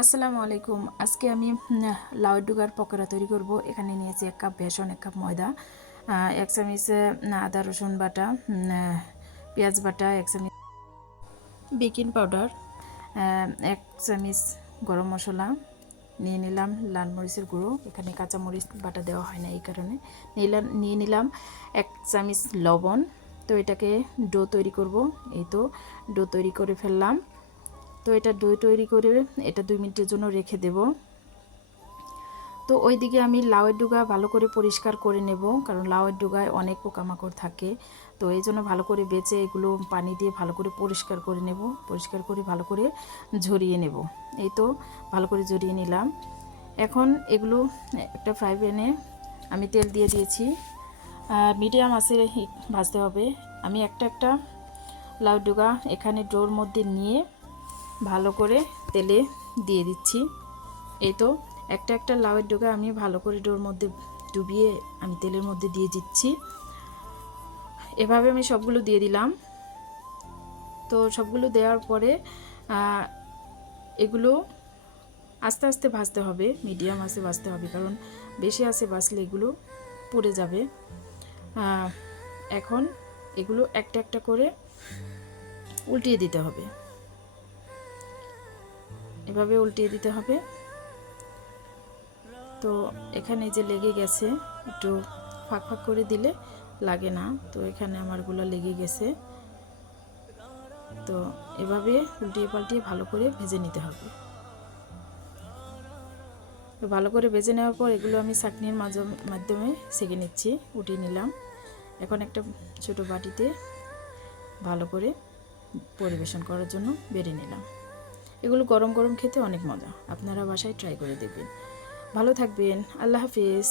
আসসালামু আলাইকুম। আজকে আমি লাউ ডুগার পকোড়া তৈরি করব। এখানে নিয়েছি 1 কাপ বেসন, 1 কাপ ময়দা, 1 চামচ আদা রসুন বাটা, পেঁয়াজ বাটা, 1 চামচ বেকিং পাউডার, 1 চামচ গরম মশলা নিয়ে নিলাম, লাল মরিচের গুঁড়ো, এখানে কাঁচা মরিচ বাটা দেওয়া হয় না এই কারণে নিয়ে নিলাম 1 চামচ লবণ। তো এটাকে ডো তৈরি করব। এই তো ডো তৈরি করে ফেললাম। তো এটা ডো তৈরি করে এটা 2 মিনিটের জন্য রেখে দেব। তো ওইদিকে আমি লাউয়ের ডুগা ভালো করে পরিষ্কার করে নেব, কারণ লাউয়ের ডুগায় অনেক পোকামাকড় থাকে। তো এই জন্য ভালো করে বেছে এগুলো পানি দিয়ে ভালো করে পরিষ্কার করে নেব, পরিষ্কার করে ভালো করে ঝরিয়ে নেব। এই তো ভালো করে ঝরিয়ে নিলাম। এখন এগুলো একটা ফ্রাই প্যানে আমি তেল দিয়ে দিয়েছি, মিডিয়াম আঁচে ভাজতে হবে। আমি একটা লাউ ডুগা এখানে ডোর মধ্যে নিয়ে ভালো করে তেলে দিয়ে দিচ্ছি। এই তো একটা লাউয়ের ডগা আমি ভালো করে ডোর মধ্যে ডুবিয়ে আমি তেলের মধ্যে দিয়ে দিচ্ছি। এভাবে আমি সবগুলো দিয়ে দিলাম। তো সবগুলো দেওয়ার পরে এগুলো আস্তে আস্তে ভাজতে হবে, মিডিয়াম আঁচে ভাজতে হবে, কারণ বেশি আঁচে ভাজলে এগুলো পুড়ে যাবে। এখন এগুলো একটা করে উল্টিয়ে দিতে হবে, এভাবে উল্টিয়ে দিতে হবে। তো এখানে যে লেগে গেছে, একটু ফাঁক ফাঁক করে দিলে লাগে না। তো এখানে আমারগুলো লেগে গেছে। তো এভাবে উল্টিয়ে পাল্টিয়ে ভালো করে ভেজে নিতে হবে। তো ভালো করে ভেজে নেওয়ার পর এগুলো আমি ছাঁকনির মাধ্যমে সেঁকে নিচ্ছি, উঠিয়ে নিলাম। এখন একটা ছোট বাটিতে ভালো করে পরিবেশন করার জন্য বেড়ে নিলাম। এগুলো গরম গরম খেতে অনেক মজা, আপনারা বাসায় ট্রাই করে দেখবেন। ভালো থাকবেন, আল্লাহ হাফিজ।